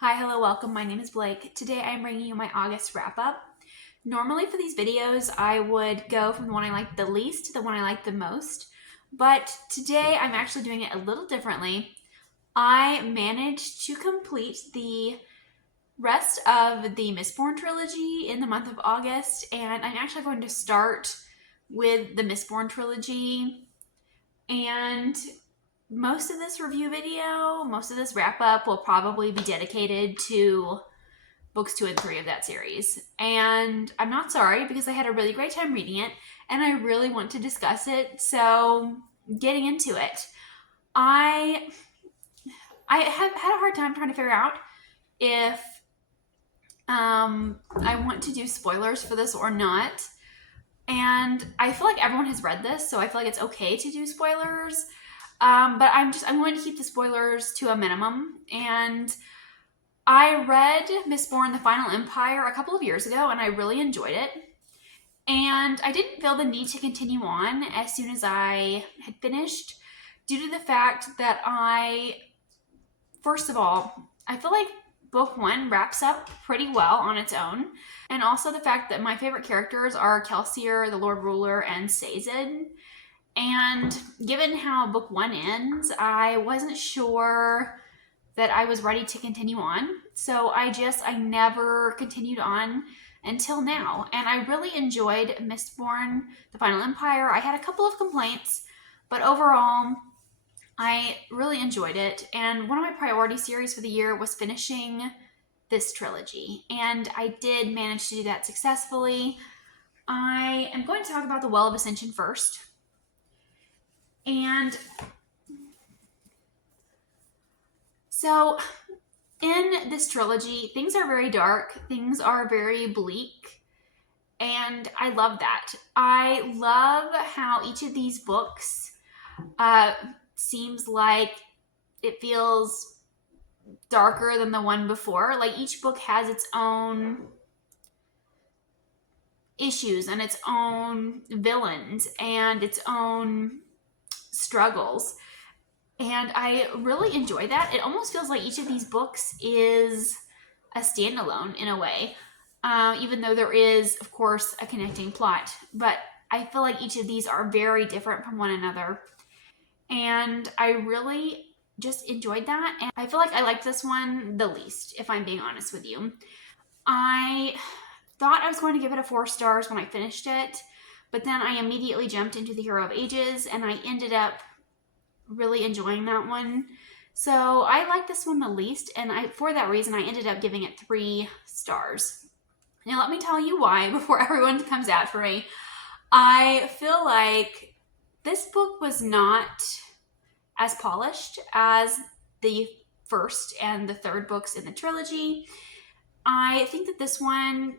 Hi, hello, welcome. My name is Blake. Today I'm bringing you my August wrap up. Normally for these videos, I would go from the one I like the least to the one I like the most, but today I'm actually doing it a little differently. I managed to complete the rest of the Mistborn trilogy in the month of August, and I'm actually going to start with the Mistborn trilogy. And most of this review video, most of this wrap up will probably be dedicated to books 2 and 3 of that series. And I'm not sorry because I had a really great time reading it and I really want to discuss it. So, getting into it, I have had a hard time trying to figure out if I want to do spoilers for this or not. And I feel like everyone has read this, so I feel like it's okay to do spoilers. But I'm going to keep the spoilers to a minimum. And I read Mistborn: The Final Empire a couple of years ago, and I really enjoyed it. And I didn't feel the need to continue on as soon as I had finished, due to the fact that first of all, I feel like book 1 wraps up pretty well on its own. And also the fact that my favorite characters are Kelsier, the Lord Ruler, and Sazed. And given how book 1 ends, I wasn't sure that I was ready to continue on. So I never continued on until now. And I really enjoyed Mistborn: The Final Empire. I had a couple of complaints, but overall, I really enjoyed it. And one of my priority series for the year was finishing this trilogy. And I did manage to do that successfully. I am going to talk about the Well of Ascension first. And so in this trilogy, things are very dark, things are very bleak, and I love that. I love how each of these books seems like it feels darker than the one before. Like each book has its own issues and its own villains and its own struggles. And I really enjoy that. It almost feels like each of these books is a standalone in a way, even though there is, of course, a connecting plot. But I feel like each of these are very different from one another. And I really just enjoyed that. And I feel like I liked this one the least, if I'm being honest with you. I thought I was going to give it a 4 stars when I finished it, but then I immediately jumped into the Hero of Ages, and I ended up really enjoying that one. So I like this one the least, and for that reason I ended up giving it 3 stars. Now let me tell you why before everyone comes after me. I feel like this book was not as polished as the first and the third books in the trilogy. I think that this one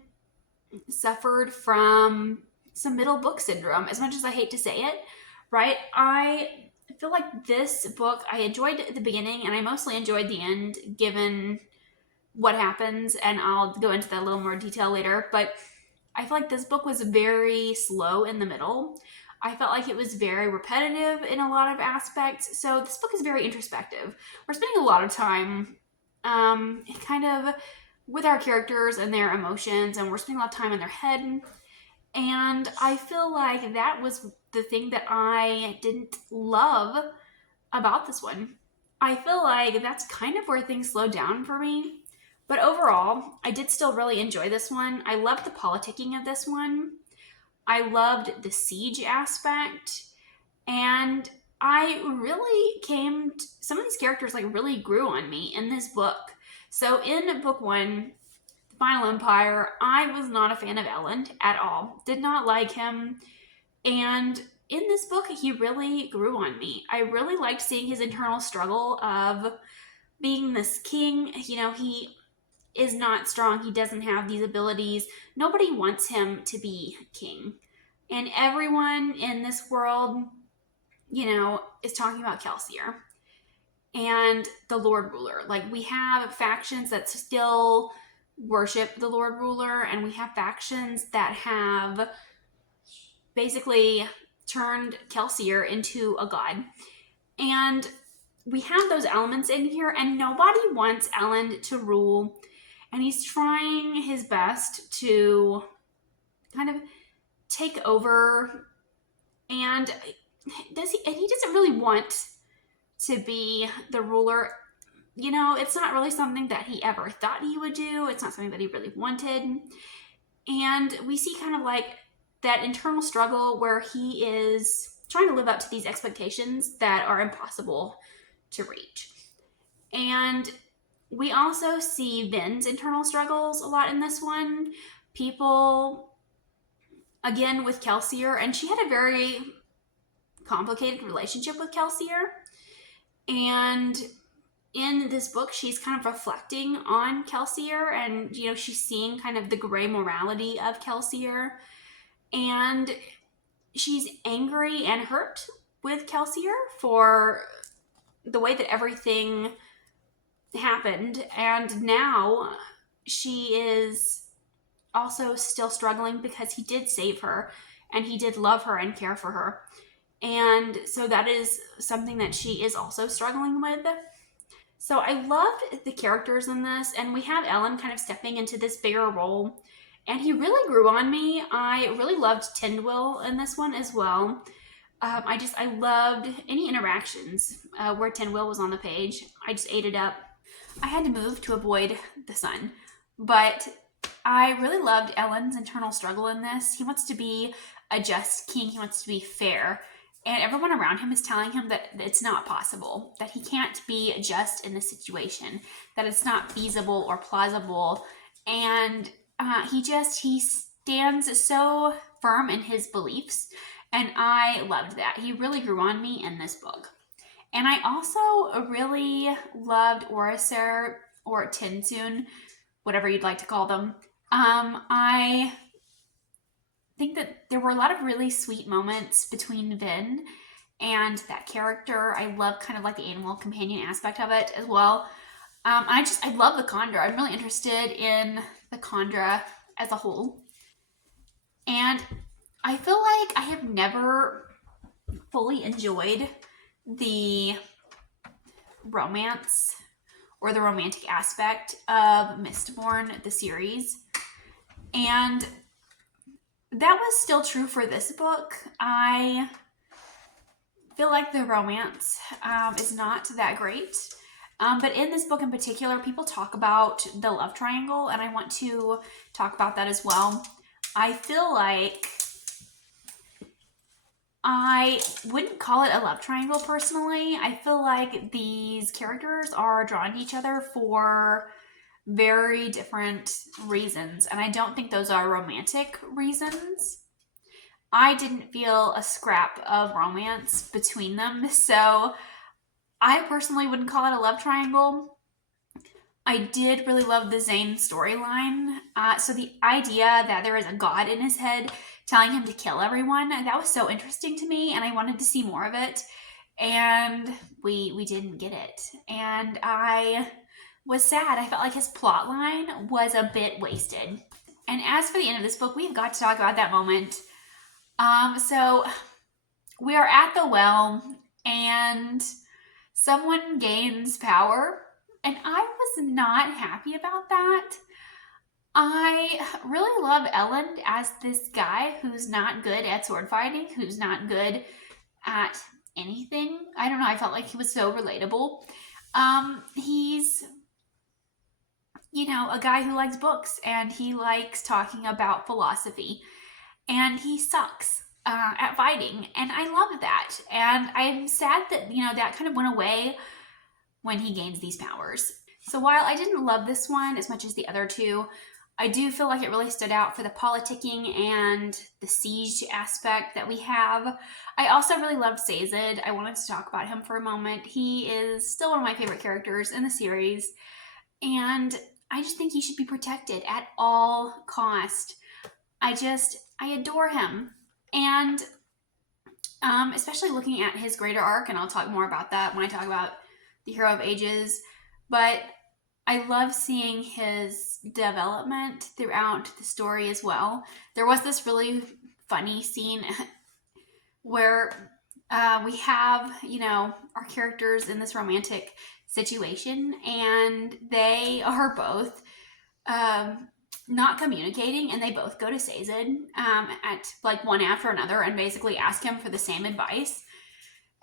suffered from some middle book syndrome, as much as I hate to say it, right? I feel like this book, I enjoyed the beginning and I mostly enjoyed the end given what happens, and I'll go into that a little more detail later, but I feel like this book was very slow in the middle. I felt like it was very repetitive in a lot of aspects, so this book is very introspective. We're spending a lot of time kind of with our characters and their emotions, and we're spending a lot of time in their head. And I feel like that was the thing that I didn't love about this one. I feel like that's kind of where things slowed down for me. But overall, I did still really enjoy this one. I loved the politicking of this one. I loved the siege aspect. And I really some of these characters like really grew on me in this book. So in book 1, Final Empire, I was not a fan of Elend at all. Did not like him. And in this book, he really grew on me. I really liked seeing his internal struggle of being this king. You know, he is not strong. He doesn't have these abilities. Nobody wants him to be king. And everyone in this world, is talking about Kelsier and the Lord Ruler. Like, we have factions that still worship the Lord Ruler, and we have factions that have basically turned Kelsier into a god. And we have those elements in here, and nobody wants Ellen to rule, and he's trying his best to kind of take over, and he doesn't really want to be the ruler. You know, it's not really something that he ever thought he would do. It's not something that he really wanted. And we see kind of like that internal struggle where he is trying to live up to these expectations that are impossible to reach. And we also see Vin's internal struggles a lot in this one. People, again, with Kelsier, and she had a very complicated relationship with Kelsier. And in this book, she's kind of reflecting on Kelsier, and, you know, she's seeing kind of the gray morality of Kelsier. And she's angry and hurt with Kelsier for the way that everything happened. And now she is also still struggling because he did save her and he did love her and care for her. And so that is something that she is also struggling with. So I loved the characters in this, and we have Ellen kind of stepping into this bigger role, and he really grew on me. I really loved Tindwyl in this one as well. I loved any interactions where Tindwyl was on the page. I just ate it up. I had to move to avoid the sun, but I really loved Ellen's internal struggle in this. He wants to be a just king. He wants to be fair. And everyone around him is telling him that it's not possible, that he can't be just in this situation, that it's not feasible or plausible. And he stands so firm in his beliefs. And I loved that. He really grew on me in this book. And I also really loved Oriser, or Tinsoon, whatever you'd like to call them. I think that there were a lot of really sweet moments between Vin and that character. I love kind of like the animal companion aspect of it as well. I love the Khandra. I'm really interested in the Khandra as a whole. And I feel like I have never fully enjoyed the romance or the romantic aspect of Mistborn, the series. And that was still true for this book. I feel like the romance is not that great. But in this book in particular, people talk about the love triangle, and I want to talk about that as well. I feel like I wouldn't call it a love triangle personally. I feel like these characters are drawn to each other for very different reasons, and I don't think those are romantic reasons. I didn't feel a scrap of romance between them, so I personally wouldn't call it a love triangle. I did really love the Zane storyline. So the idea that there is a god in his head telling him to kill everyone, that was so interesting to me, and I wanted to see more of it, and we didn't get it. And I was sad. I felt like his plot line was a bit wasted. And as for the end of this book, we've got to talk about that moment. So we are at the well, and someone gains power, and I was not happy about that. I really love Ellen as this guy who's not good at sword fighting, who's not good at anything. I don't know, I felt like he was so relatable. He's, you know, a guy who likes books, and he likes talking about philosophy, and he sucks at fighting, and I love that. And I'm sad that, you know, that kind of went away when he gains these powers. So while I didn't love this one as much as the other two, I do feel like it really stood out for the politicking and the siege aspect that we have. I also really loved Sazed. I wanted to talk about him for a moment. He is still one of my favorite characters in the series, and I just think he should be protected at all cost. I adore him. And especially looking at his greater arc, and I'll talk more about that when I talk about the Hero of Ages, but I love seeing his development throughout the story as well. There was this really funny scene where we have, our characters in this romantic situation, and they are both not communicating, and they both go to Sazed at like one after another and basically ask him for the same advice.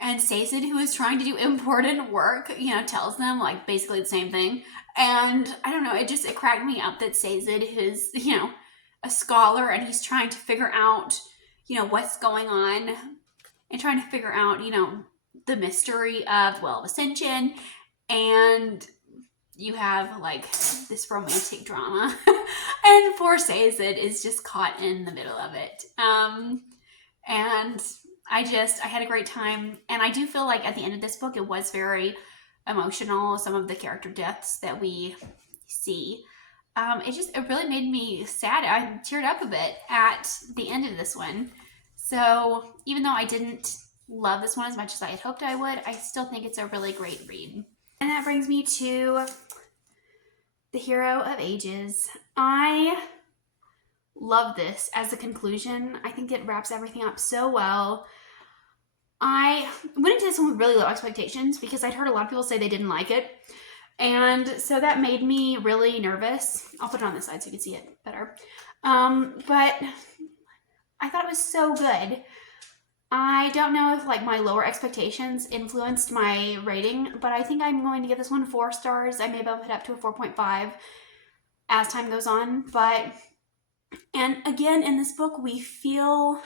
And Sazed, who is trying to do important work, tells them like basically the same thing. And I don't know, it cracked me up that Sazed is, a scholar, and he's trying to figure out, what's going on, and trying to figure out, the mystery of, Ascension. And you have like this romantic drama, and poor Sazed is just caught in the middle of it. And I had a great time. And I do feel like at the end of this book, it was very emotional. Some of the character deaths that we see. It really made me sad. I teared up a bit at the end of this one. So even though I didn't love this one as much as I had hoped I would, I still think it's a really great read. And that brings me to The Hero of Ages. I love this as a conclusion. I think it wraps everything up so well. I went into this one with really low expectations because I'd heard a lot of people say they didn't like it. And so that made me really nervous. I'll put it on this side so you can see it better. But I thought it was so good. I don't know if like my lower expectations influenced my rating, but I think I'm going to give this one 4 stars. I may bump it up to a 4.5 as time goes on. And again, in this book, we feel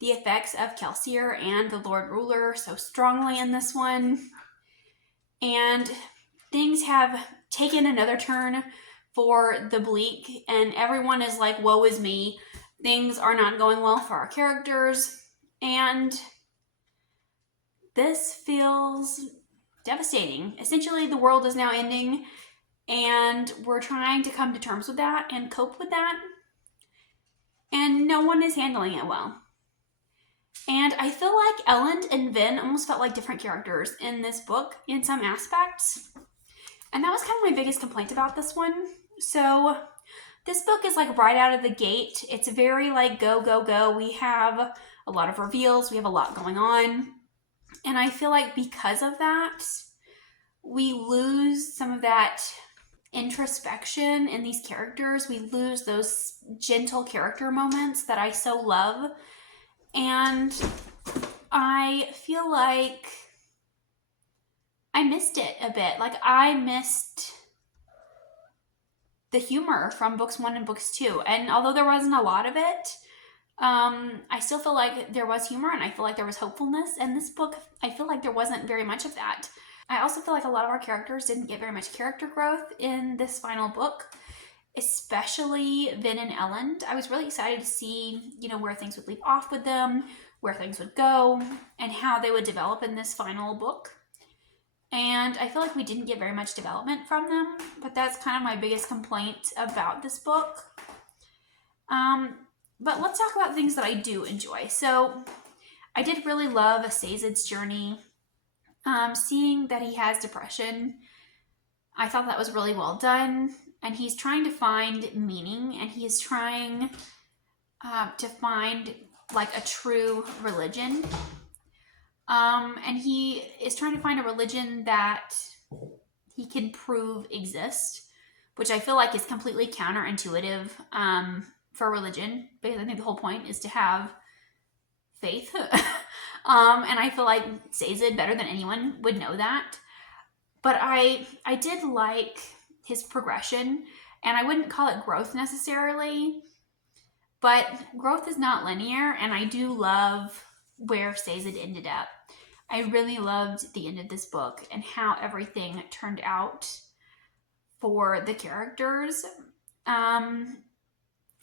the effects of Kelsier and the Lord Ruler so strongly in this one. And things have taken another turn for the Bleak, and everyone is like, woe is me. Things are not going well for our characters, and this feels devastating. Essentially, the world is now ending, and we're trying to come to terms with that and cope with that, and no one is handling it well. And I feel like Elend and Vin almost felt like different characters in this book in some aspects. And that was kind of my biggest complaint about this one. So this book is like right out of the gate. It's very like go, go, go. We have a lot of reveals. We have a lot going on. And I feel like because of that, we lose some of that introspection in these characters. We lose those gentle character moments that I so love. And I feel like I missed it a bit. Like I missed the humor from books 1 and books 2. And although there wasn't a lot of it, I still feel like there was humor, and I feel like there was hopefulness. And this book, I feel like there wasn't very much of that. I also feel like a lot of our characters didn't get very much character growth in this final book, especially Vin and Elend. I was really excited to see, where things would leave off with them, where things would go, and how they would develop in this final book. And I feel like we didn't get very much development from them, but that's kind of my biggest complaint about this book. But let's talk about things that I do enjoy. So I did really love Sazed's journey. Seeing that he has depression, I thought that was really well done. And he's trying to find meaning, and he is trying to find like a true religion. And he is trying to find a religion that he can prove exists, which I feel like is completely counterintuitive for religion, because I think the whole point is to have faith. And I feel like Sazed, better than anyone, would know that. But I did like his progression, and I wouldn't call it growth necessarily, but growth is not linear, and I do love where Sazed ended up. I really loved the end of this book and how everything turned out for the characters.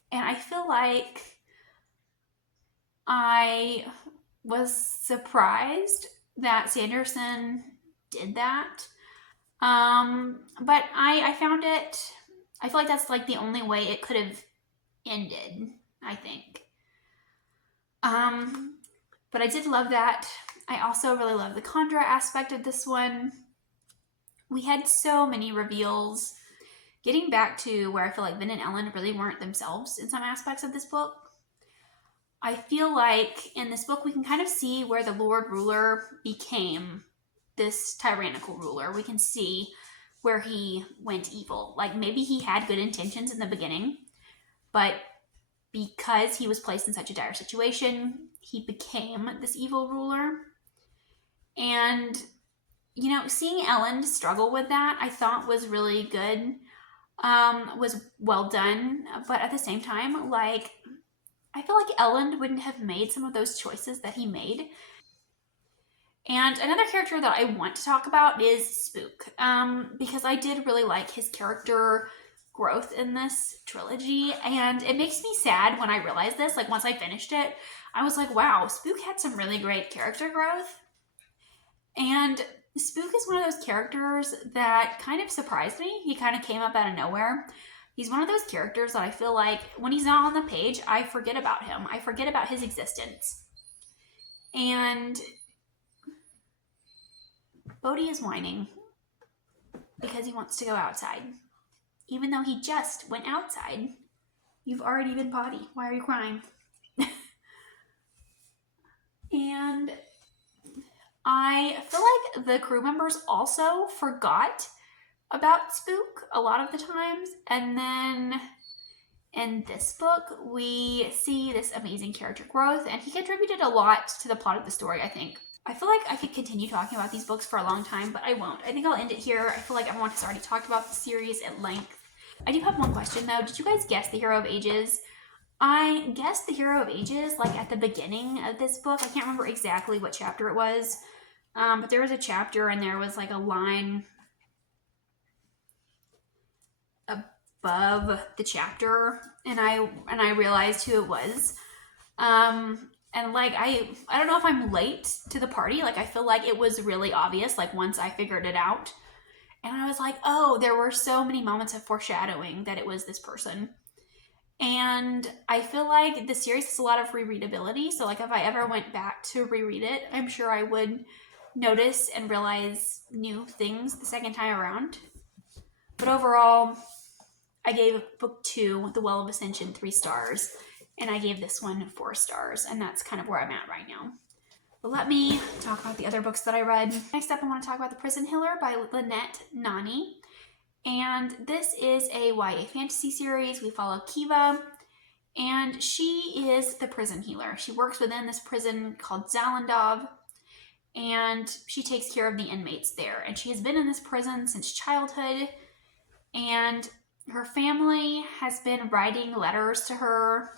And I feel like I was surprised that Sanderson did that. But I found it, I feel like that's like the only way it could have ended, I think. But I did love that. I also really love the Chandra aspect of this one. We had so many reveals. Getting back to where I feel like Vin and Elend really weren't themselves in some aspects of this book. I feel like in this book we can kind of see where the Lord Ruler became this tyrannical ruler. We can see where he went evil. Like maybe he had good intentions in the beginning, but because he was placed in such a dire situation, he became this evil ruler. And, you know, seeing Ellen struggle with that, I thought was really good, was well done. But at the same time, like, I feel like Ellen wouldn't have made some of those choices that he made. And another character that I want to talk about is Spook, because I did really like his character growth in this trilogy, and it makes me sad when I realized this. Like, once I finished it, I was like, wow, Spook had some really great character growth. And Spook is one of those characters that kind of surprised me. He kind of came up out of nowhere. He's one of those characters that I feel like when he's not on the page, I forget about him. I forget about his existence. And Bodhi is whining because he wants to go outside. Even though he just went outside. You've already been potty. Why are you crying? And I feel like the crew members also forgot about Spook a lot of the times. And then in this book, we see this amazing character growth, and he contributed a lot to the plot of the story, I think. I feel like I could continue talking about these books for a long time, but I won't. I think I'll end it here. I feel like everyone has already talked about the series at length. I do have one question, though. Did you guys guess the Hero of Ages? I guessed the Hero of Ages, like, at the beginning of this book. I can't remember exactly what chapter it was, but there was a chapter, and there was, like, a line above the chapter, and I realized who it was. And like I don't know if I'm late to the party. Like I feel like it was really obvious. Like once I figured it out, and I was like, oh, there were so many moments of foreshadowing that it was this person. And I feel like the series has a lot of rereadability. So like if I ever went back to reread it, I'm sure I would notice and realize new things the second time around. But overall, I gave book 2, The Well of Ascension, 3 stars. And I gave this one 4 stars. And that's kind of where I'm at right now. But let me talk about the other books that I read. Next up, I want to talk about The Prison Healer by Lynette Nani. And this is a YA fantasy series. We follow Kiva. And she is the prison healer. She works within this prison called Zalandov. And she takes care of the inmates there. And she has been in this prison since childhood. And her family has been writing letters to her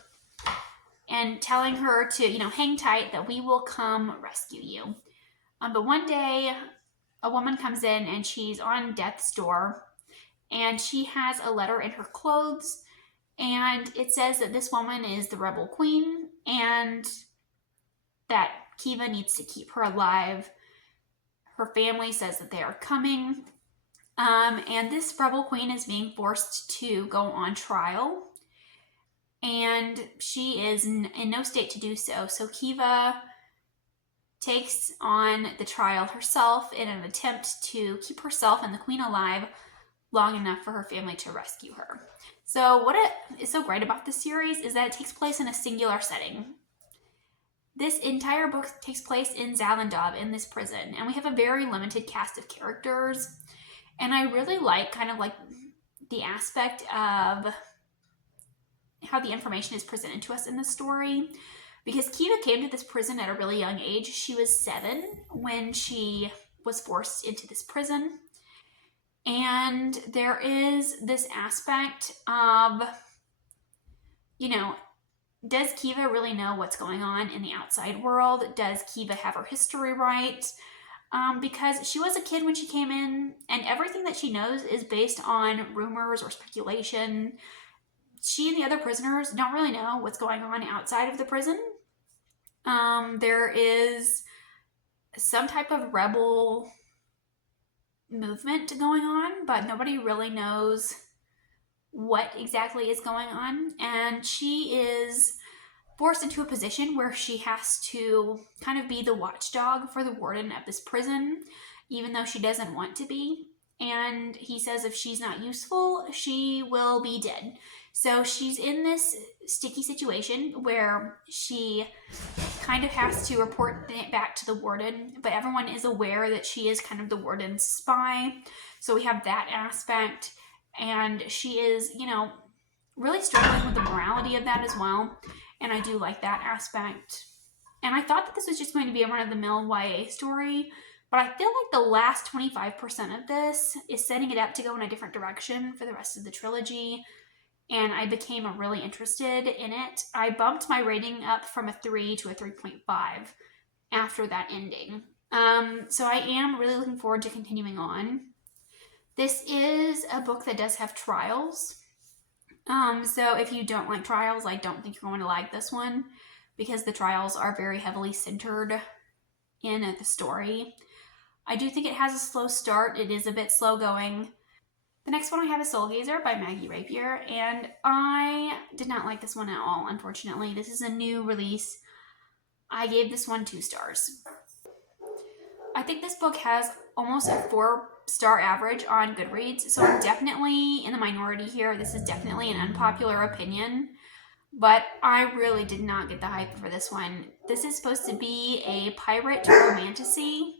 and telling her to, hang tight, that we will come rescue you. But one day, a woman comes in and she's on death's door, and she has a letter in her clothes, and it says that this woman is the rebel queen, and that Kiva needs to keep her alive. Her family says that they are coming, and this rebel queen is being forced to go on trial. And she is in no state to do so. So Kiva takes on the trial herself in an attempt to keep herself and the queen alive long enough for her family to rescue her. So what is so great about this series is that it takes place in a singular setting. This entire book takes place in Zalandov, in this prison. And we have a very limited cast of characters. And I really like kind of like the aspect of how the information is presented to us in the story, because Kiva came to this prison at a really young age. She was 7 when she was forced into this prison, and there is this aspect of, does Kiva really know what's going on in the outside world? Does Kiva have her history right? Because she was a kid when she came in, and everything that she knows is based on rumors or speculation. She and the other prisoners don't really know what's going on outside of the prison. There is some type of rebel movement going on, but nobody really knows what exactly is going on. And she is forced into a position where she has to kind of be the watchdog for the warden of this prison, even though she doesn't want to be. and he says if she's not useful, she will be dead. So she's in this sticky situation where she kind of has to report it back to the warden, but everyone is aware that she is kind of the warden's spy. So we have that aspect, and she is, really struggling with the morality of that as well. And I do like that aspect. And I thought that this was just going to be a run-of-the-mill YA story, but I feel like the last 25% of this is setting it up to go in a different direction for the rest of the trilogy, and I became really interested in it. I bumped my rating up from a 3 to a 3.5 after that ending. So I am really looking forward to continuing on. This is a book that does have trials. So if you don't like trials, I don't think you're going to like this one, because the trials are very heavily centered in the story. I do think it has a slow start. It is a bit slow going. The next one I have is Soulgazer by Maggie Rapier, and I did not like this one at all, unfortunately. This is a new release. I gave this one 2 stars. I think this book has almost a 4-star average on Goodreads, so I'm definitely in the minority here. This is definitely an unpopular opinion, but I really did not get the hype for this one. This is supposed to be a pirate romantasy,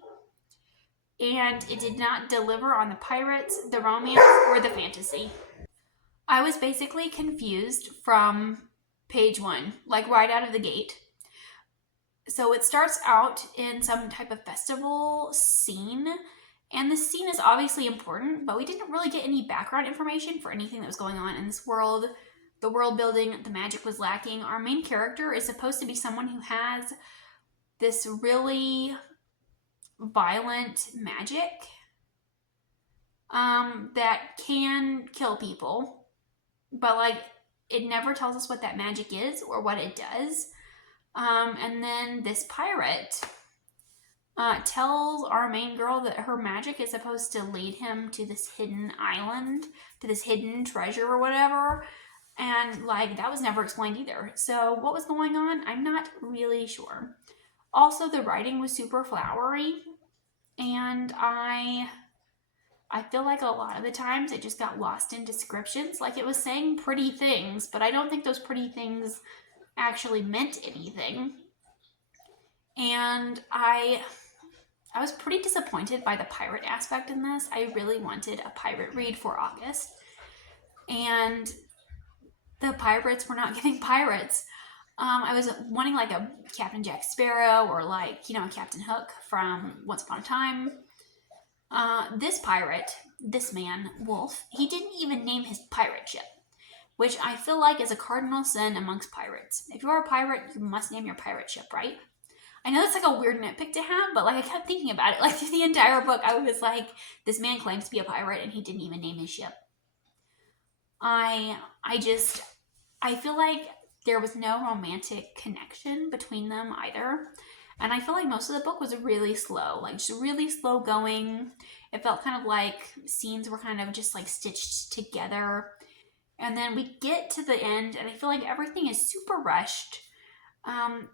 and it did not deliver on the pirates, the romance, or the fantasy. I was basically confused from page 1, like right out of the gate. So it starts out in some type of festival scene, and the scene is obviously important, but we didn't really get any background information for anything that was going on in this world. The world building, the magic was lacking. Our main character is supposed to be someone who has this really violent magic that can kill people, but like it never tells us what that magic is or what it does. And then this pirate tells our main girl that her magic is supposed to lead him to this hidden island, to this hidden treasure or whatever. And like that was never explained either. So what was going on? I'm not really sure. Also, the writing was super flowery, and I feel like a lot of the times it just got lost in descriptions. Like it was saying pretty things, but I don't think those pretty things actually meant anything. And I was pretty disappointed by the pirate aspect in this. I really wanted a pirate read for August, and the pirates were not giving pirates. I was wanting like a Captain Jack Sparrow, or like, a Captain Hook from Once Upon a Time. This pirate, this man, Wolf, he didn't even name his pirate ship, which I feel like is a cardinal sin amongst pirates. If you're a pirate, you must name your pirate ship, right? I know that's like a weird nitpick to have, but like I kept thinking about it. Like through the entire book, I was like, this man claims to be a pirate and he didn't even name his ship. I feel like there was no romantic connection between them either. And I feel like most of the book was really slow, like just really slow going. It felt kind of like scenes were kind of just like stitched together. And then we get to the end, and I feel like everything is super rushed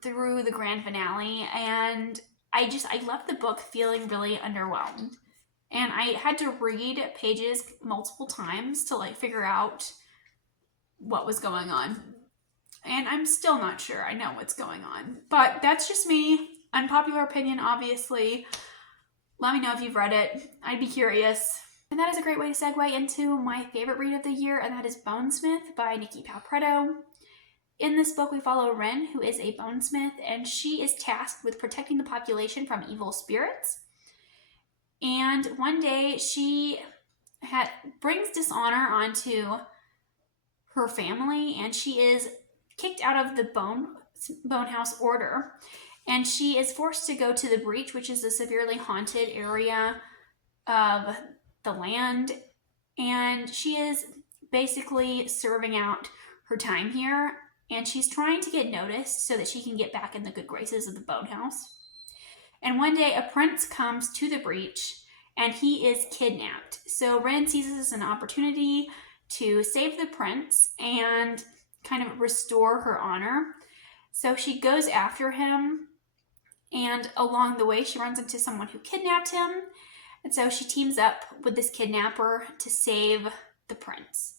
through the grand finale. And I left the book feeling really underwhelmed. And I had to read pages multiple times to like figure out what was going on. And I'm still not sure I know what's going on. But that's just me. Unpopular opinion, obviously. Let me know if you've read it. I'd be curious. And that is a great way to segue into my favorite read of the year, and that is Bonesmith by Nikki Palpretto. In this book, we follow Ren, who is a bonesmith, and she is tasked with protecting the population from evil spirits. And one day, she brings dishonor onto her family, and she is kicked out of the Bonehouse Order. And she is forced to go to the Breach, which is a severely haunted area of the land. And she is basically serving out her time here. And she's trying to get noticed so that she can get back in the good graces of the Bonehouse. And one day a prince comes to the Breach and he is kidnapped. So Ren sees this as an opportunity to save the prince and kind of restore her honor. So she goes after him, and along the way she runs into someone who kidnapped him. And so she teams up with this kidnapper to save the prince.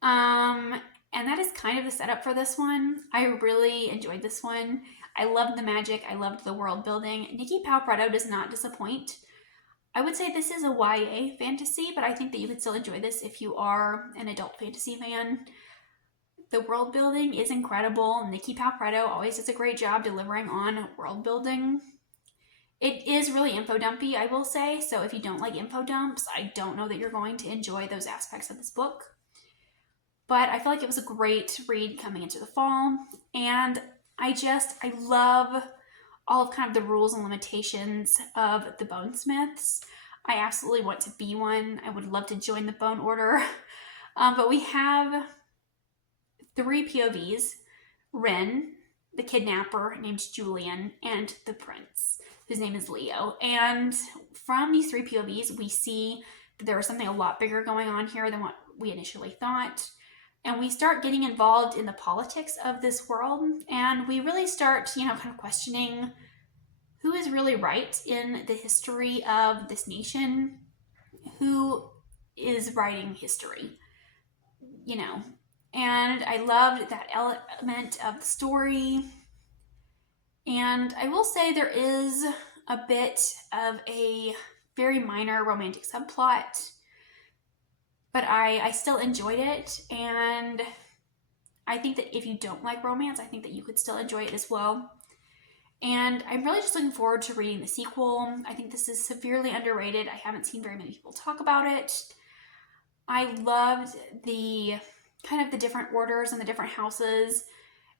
And that is kind of the setup for this one. I really enjoyed this one. I loved the magic. I loved the world building. Nikki Palpretto does not disappoint. I would say this is a YA fantasy, but I think that you could still enjoy this if you are an adult fantasy fan. The world building is incredible. Nikki Palpretto always does a great job delivering on world building. It is really info dumpy, I will say, so if you don't like info dumps, I don't know that you're going to enjoy those aspects of this book. But I feel like it was a great read coming into the fall, and I love all of kind of the rules and limitations of the Bonesmiths. I absolutely want to be one. I would love to join the Bone Order. But we have 3 POVs: Ren, the kidnapper named Julian, and the prince, whose name is Leo. And from these 3 POVs, we see that there is something a lot bigger going on here than what we initially thought. And we start getting involved in the politics of this world, and we really start, kind of questioning who is really right in the history of this nation, who is writing history, And I loved that element of the story. And I will say there is a bit of a very minor romantic subplot, but I still enjoyed it, and I think that if you don't like romance, I think that you could still enjoy it as well. And I'm really just looking forward to reading the sequel. I think this is severely underrated. I haven't seen very many people talk about it. I loved the kind of the different orders and the different houses,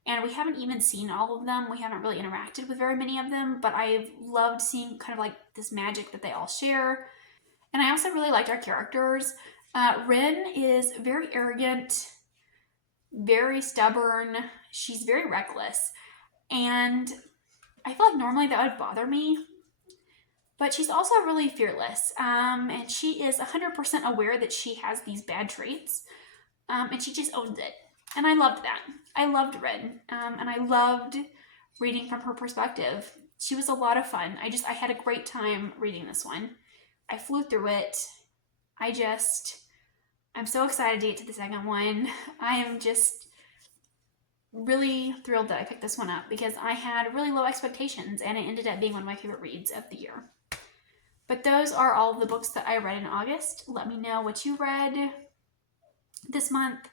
and we haven't even seen all of them. We haven't really interacted with very many of them, but I've loved seeing kind of like this magic that they all share. And I also really liked our characters. Ren is very arrogant, very stubborn. She's very reckless. And I feel like normally that would bother me. But she's also really fearless. And she is 100% aware that she has these bad traits. And she just owns it. And I loved that. I loved Ren. And I loved reading from her perspective. She was a lot of fun. I had a great time reading this one. I flew through it. I'm so excited to get to the second one. I am just really thrilled that I picked this one up because I had really low expectations and it ended up being one of my favorite reads of the year. But those are all of the books that I read in August. Let me know what you read this month.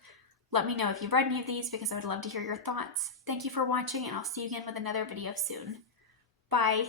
Let me know if you've read any of these because I would love to hear your thoughts. Thank you for watching, and I'll see you again with another video soon. Bye.